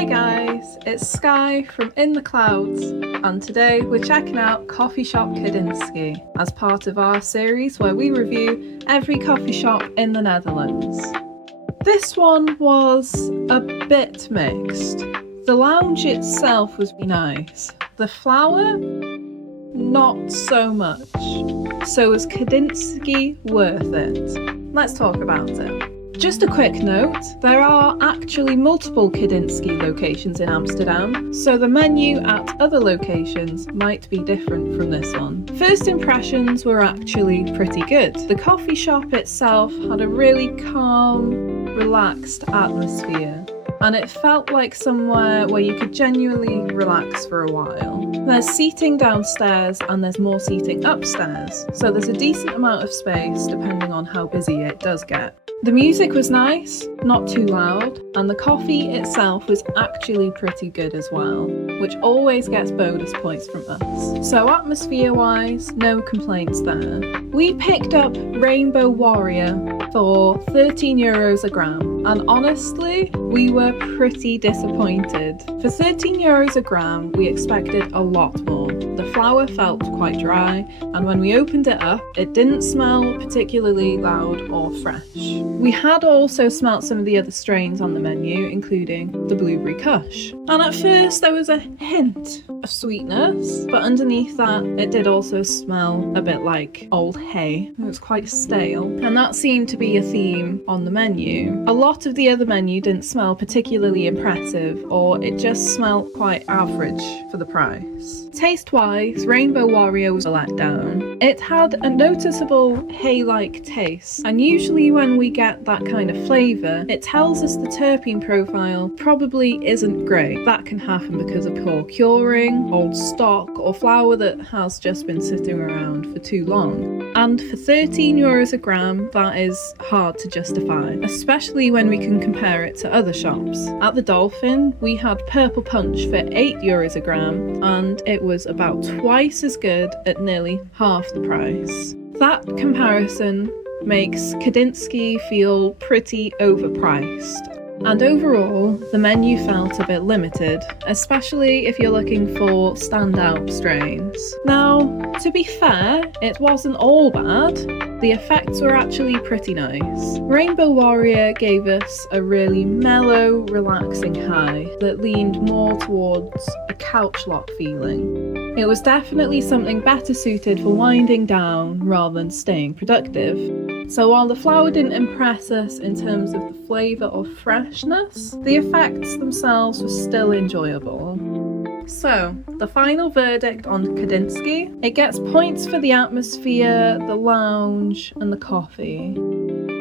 Hi guys, it's Sky from In the Clouds, and today we're checking out Coffeeshop Kadinsky as part of our series where we review every coffee shop in the Netherlands. This one was a bit mixed. The lounge itself was nice. The flower, not so much. So was Kadinksy worth it? Let's talk about it. Just a quick note, there are actually multiple Kadinsky locations in Amsterdam, so the menu at other locations might be different from this one. First impressions were actually pretty good. The coffee shop itself had a really calm, relaxed atmosphere, and it felt like somewhere where you could genuinely relax for a while. There's seating downstairs and there's more seating upstairs, so there's a decent amount of space depending on how busy it does get. The music was nice, not too loud, and the coffee itself was actually pretty good as well, which always gets bonus points from us. So atmosphere-wise, no complaints there. We picked up Rainbow Warrior for €13 a gram, and honestly, we were pretty disappointed. For €13 a gram, we expected a lot more. The flower felt quite dry, and when we opened it up, it didn't smell particularly loud or fresh. We had also smelt some of the other strains on the menu, including the Blueberry Kush. And at first there was a hint of sweetness, but underneath that it did also smell a bit like old hay. It was quite stale, and that seemed to be a theme on the menu. A lot of the other menu didn't smell particularly impressive, or it just smelled quite average for the price. Taste-wise, Rainbow Warrior was a letdown. It had a noticeable hay-like taste, and usually when we get that kind of flavour, it tells us the terpene profile probably isn't great. That can happen because of poor curing, old stock, or flour that has just been sitting around for too long. And for €13 a gram, that is hard to justify, especially when we can compare it to other shops. At the Dolphin, we had Purple Punch for €8 a gram, and it was about twice as good at nearly half the price. That comparison makes Kadinsky feel pretty overpriced. And overall, the menu felt a bit limited, especially if you're looking for standout strains. Now, to be fair, it wasn't all bad. The effects were actually pretty nice. Rainbow Warrior gave us a really mellow, relaxing high that leaned more towards a couch lock feeling. It was definitely something better suited for winding down rather than staying productive. So while the flower didn't impress us in terms of the flavour or freshness, the effects themselves were still enjoyable. So, the final verdict on Kadinsky, it gets points for the atmosphere, the lounge, and the coffee.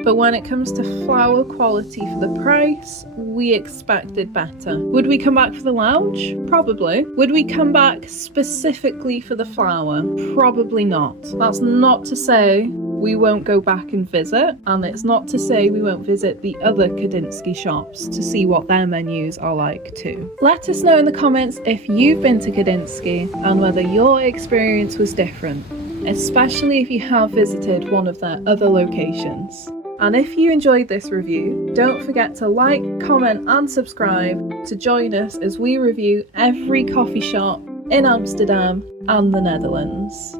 But when it comes to flower quality for the price, we expected better. Would we come back for the lounge? Probably. Would we come back specifically for the flower? Probably not. That's not to say we won't go back and visit, and it's not to say we won't visit the other Kadinsky shops to see what their menus are like too. Let us know in the comments if you've been to Kadinsky and whether your experience was different, especially if you have visited one of their other locations. And if you enjoyed this review, don't forget to like, comment and subscribe to join us as we review every coffee shop in Amsterdam and the Netherlands.